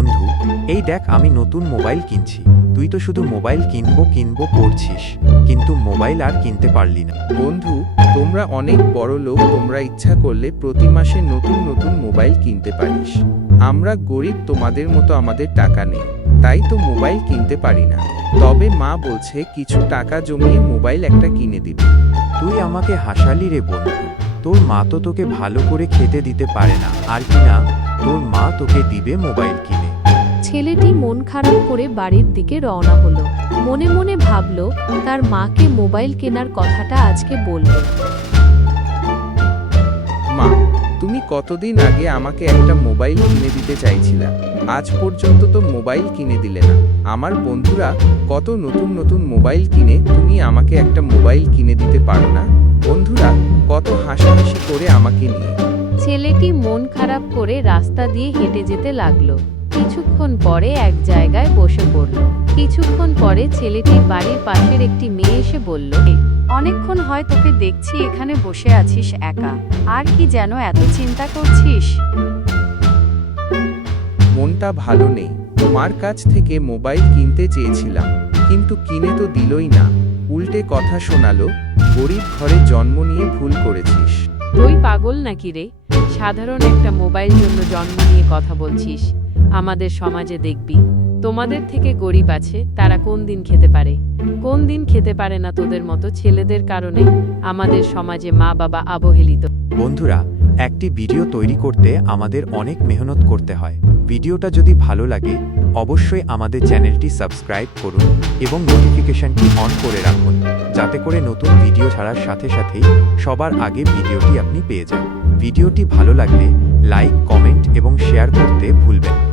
বন্ধু এই দেখ আমি নতুন মোবাইল কিনছি। তুই তো শুধু মোবাইল কিনবো কিনবো করছিস কিন্তু মোবাইল আর কিনতে পারলি না। বন্ধু তোমরা অনেক বড় লোক তোমরা ইচ্ছা করলে প্রতি মাসে নতুন নতুন মোবাইল কিনতে পারিস। আমরা গরিব তোমাদের মতো আমাদের টাকা নেই। তাই তো মোবাইল কিনতে পারি না। তবে মা বলছে কিছু টাকা জমিয়ে মোবাইল একটা কিনে দিবে। তুই আমাকে হাসালি রে বন্ধু। তোর মা তো তোকে ভালো করে খেতে দিতে পারে না। আর কি না তোর মা তোকে দিবে মোবাইল কিনে। ছেলেটি মন খারাপ করে বাড়ির দিকে রওনা হলো। মনে মনে ভাবলো তার মাকে মোবাইল কেনার কথাটা আজকে বলবে। মা তুমি কতদিন আগে আমাকে একটা মোবাইল কিনে দিতে চাইছিলা? আজ পর্যন্ত তো মোবাইল কিনে দিলে না। আমার বন্ধুরা কত নতুন নতুন মোবাইল কিনে তুমি আমাকে একটা মোবাইল কিনে দিতে পারো না? বন্ধুরা কত হাসাহাসি করে আমাকে নিয়ে। ছেলেটি মন খারাপ করে রাস্তা দিয়ে হেঁটে যেতে লাগল। কিছুক্ষণ পরে এক জায়গায় বসে পড়ল। কিছুক্ষণ পরে ছেলেটির বাড়ির পাশের একটি মেয়ে এসে বলল অনেকক্ষণ হয় তোকে দেখছি এখানে বসে আছিস একা। আর কি যেন এত চিন্তা করছিস? মনটা ভালো নেই। তোমার কাছ থেকে মোবাইল কিনতে চেয়েছিলাম কিন্তু কিনে তো দিলই না। উল্টে কথা শোনালো গরিব ঘরে জন্ম নিয়ে ভুল করেছিস। তুই পাগল নাকি রে? সাধারণ একটা মোবাইল জন্য জন্ম নিয়ে কথা বলছিস। আমাদের সমাজে দেখবি। তোমাদের থেকে গরিব আছে, তারা কোন দিন খেতে পারে? কোন দিন খেতে পারে না তোদের মতো ছেলেদের কারণে? আমাদের সমাজে মা বাবা অবহেলিত। বন্ধুরা, একটি ভিডিও তৈরি করতে আমাদের অনেক মেহনত করতে হয়। ভিডিওটা যদি ভালো লাগে, অবশ্যই আমাদের চ্যানেলটি সাবস্ক্রাইব করুন এবং নোটিফিকেশনটি অন করে রাখুন, যাতে করে নতুন ভিডিও ছাড়ার সাথে সাথেই সবার আগে ভিডিওটি আপনি পেয়ে যান। ভিডিওটি ভালো লাগলে লাইক, কমেন্ট এবং শেয়ার করতে ভুলবেন।